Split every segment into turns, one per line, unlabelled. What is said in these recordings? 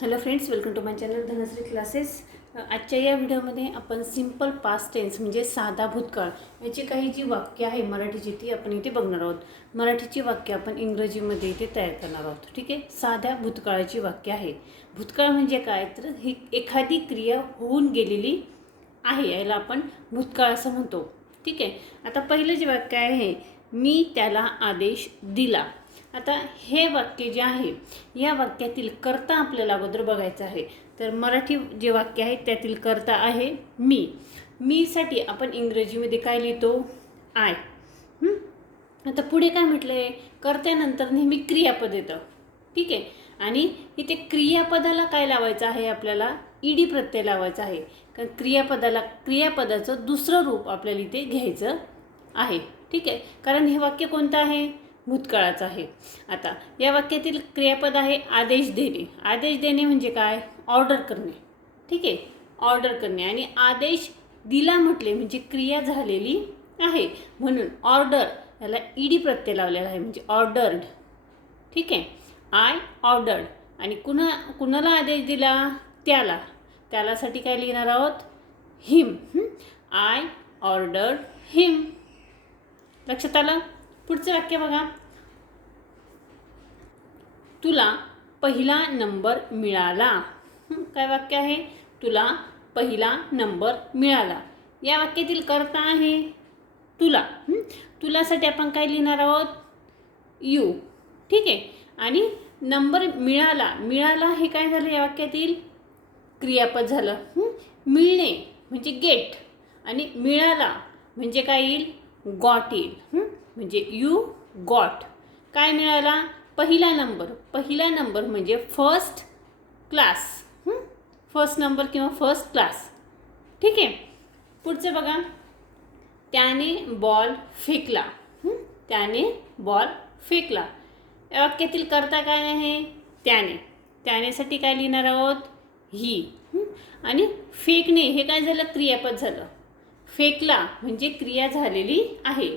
Hello friends welcome to my channel Dhanashree classes आजच्या या व्हिडिओमध्ये आपण सिंपल पास्ट टेन्स म्हणजे साधा भूतकाळ याची काही जी वाक्य आहे मराठीची ती आपण इथे बघणार आहोत. मराठीची वाक्य आपण इंग्रजीमध्ये इथे तयार करणार आहोत. ठीक आहे? साध्या भूतकाळाची वाक्य आहे. भूतकाळ म्हणजे काय? तर ही एखादी क्रिया होऊन गेलेली आहे याला आपण भूतकाळ असं म्हणतो. ठीक आहे? आता पहिलं जे वाक्य आहे मी त्याला आदेश दिला. आता हे वाक्य जे आहे या वाक्यातील कर्ता आपल्याला अगोदर बघायचं आहे. तर मराठी जे वाक्य आहे त्यातील कर्ता आहे मी. मीसाठी आपण इंग्रजीमध्ये काय लिहितो? आय. आता पुढे काय म्हटलं आहे कर्त्यानंतर नेहमी क्रियापद येतं. ठीक आहे? आणि इथे क्रियापदाला काय लावायचं आहे आपल्याला? ईडी प्रत्यय लावायचा आहे. कारण क्रियापदाला क्रियापदाचं दुसरं रूप आपल्याला इथे घ्यायचं आहे. ठीक आहे? कारण हे वाक्य कोणतं आहे? भूतकाळाचा आहे. आता या वाक्यातील क्रियापद आहे आदेश देणे. आदेश देणे म्हणजे काय? ऑर्डर करणे. ठीक आहे? ऑर्डर करणे. आणि आदेश दिला म्हटले म्हणजे क्रिया झालेली आहे. म्हणून ऑर्डर याला ईडी प्रत्यय लावलेला आहे म्हणजे ऑर्डर्ड. ठीक आहे? I ordered. आणि कुणा कुणाला आदेश दिला? त्याला. त्यालासाठी काय लिहिणार आहोत? हिम. I order him. लक्षात आलं? पुढचं वाक्य बघा. तुला पहिला नंबर मिळाला. काय वाक्य आहे? तुला पहिला नंबर मिळाला. या वाक्यातील कर्ता आहे तुला. तुलासाठी आपण काय लिहिणार आहोत? यू. ठीक आहे? आणि नंबर मिळाला. मिळाला हे काय झालं या वाक्यातील? क्रियापद झालं. मिळणे म्हणजे गेट आणि मिळाला म्हणजे काय येईल? गॉट येईल. म्हणजे यू गॉट काय मिळाला? पहिला नंबर पहिला नंबर म्हणजे फर्स्ट क्लास फर्स्ट नंबर किंवा फर्स्ट क्लास ठीक आहे? पुढचं बघा. त्याने बॉल फेकला. त्याने बॉल फेकला. या वाक्यातील कर्ता काय आहे? त्याने. त्यानेसाठी काय लिहिणार आहोत? ही. आणि फेकणे हे काय झालं? क्रियापद झालं. फेकला म्हणजे क्रिया झालेली आहे.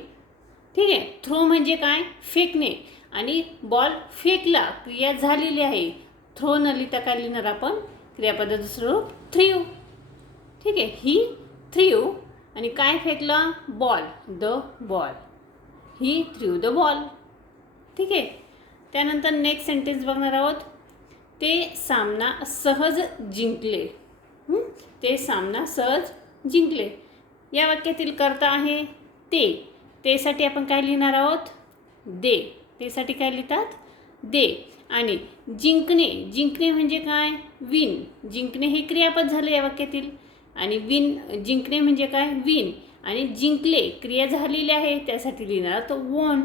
ठीक आहे? थ्रो म्हणजे काय? फेकणे. आणि बॉल फेकला क्रिया झालेली आहे. थ्रो न लिहिता काय लिहिणार आपण? क्रियापद दुसरं रूप ठीक आहे ही थ्रियू आणि काय फेकला? Ball the ball he threw the ball ठीक आहे त्यानंतर नेक्स्ट सेंटेन्स बघणार आहोत. ते सामना सहज जिंकले. ते सामना सहज जिंकले. या वाक्यातील कर्ता आहे ते. तेसाठी आपण काय लिहिणार आहोत? दे. त्यासाठी काय लिहितात? दे. आणि जिंकणे. जिंकणे म्हणजे काय? विन जिंकणे हे क्रियापद झालं या वाक्यातील. आणि विन जिंकणे म्हणजे काय? विन आणि जिंकले क्रिया झालेली आहे त्यासाठी लिहिणार तो वोन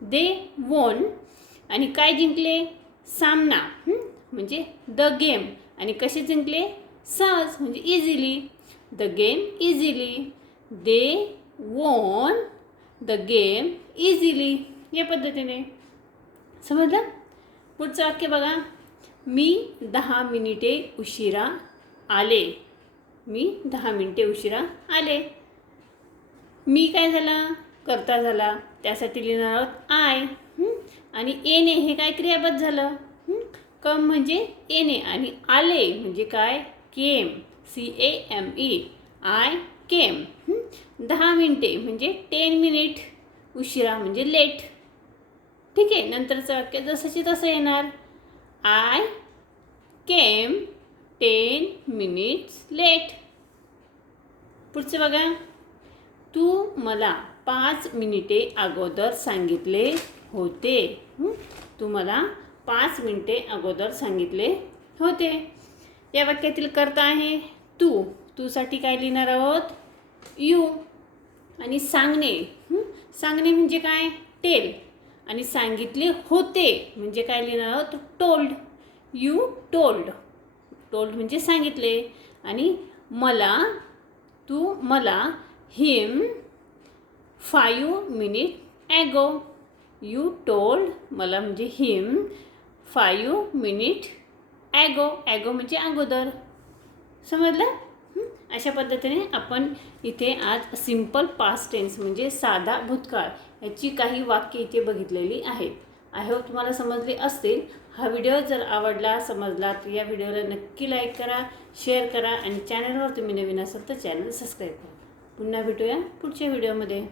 दे वोन आणि काय जिंकले? सामना. म्हणजे द गेम आणि कसे जिंकले? सहज म्हणजे easily the game easily they won the game easily या पद्धतीने. समजलं? पुढचं वाक्य बघा. मी दहा मिनिटे उशिरा आले. मी दहा मिनिटे उशिरा आले. मी काय झाला? करता झाला. त्यासाठी लिहिणार आहोत आय. आणि येणे हे काय क्रियापद झालं? कम म्हणजे येणे आणि आले म्हणजे काय? Came. C A M E. I came. दहा मिनिटे म्हणजे टेन मिनिट. उशिरा म्हणजे लेट. ठीक आहे नंतरचं वाक्य जसंची तसं येणार. I came ten minutes late पुढचं बघा. तू मला पाच मिनिटे अगोदर सांगितले होते. तू मला पाच मिनिटे अगोदर सांगितले होते. या वाक्यातील करता आहे तू. तूसाठी काय लिहिणार आहोत? यू आणि सांगणे. सांगणे म्हणजे काय? टेल आणि सांगितले होते. म्हणजे काय लिहिणार? आहोत टोल्ड यू टोल्ड टोल्ड म्हणजे सांगितले. आणि मला तू मला him five minute ago you told मला म्हणजे him five minute ago ago म्हणजे अगोदर. समजलं? अशा पद्धतीने आपण इथे आज सिंपल पास्ट टेन्स म्हणजे साधा भूतकाळ याची काही वाक्य इथे बघितलेली आहेत. आय होप तुम्हाला समजले असतील. हा व्हिडिओ जर आवडला समजला तर या व्हिडिओला नक्की लाईक करा शेअर करा आणि चॅनलवर तुम्ही नवीन असाल तर चॅनल सबस्क्राईब करा. पुन्हा भेटूया पुढच्या व्हिडिओमध्ये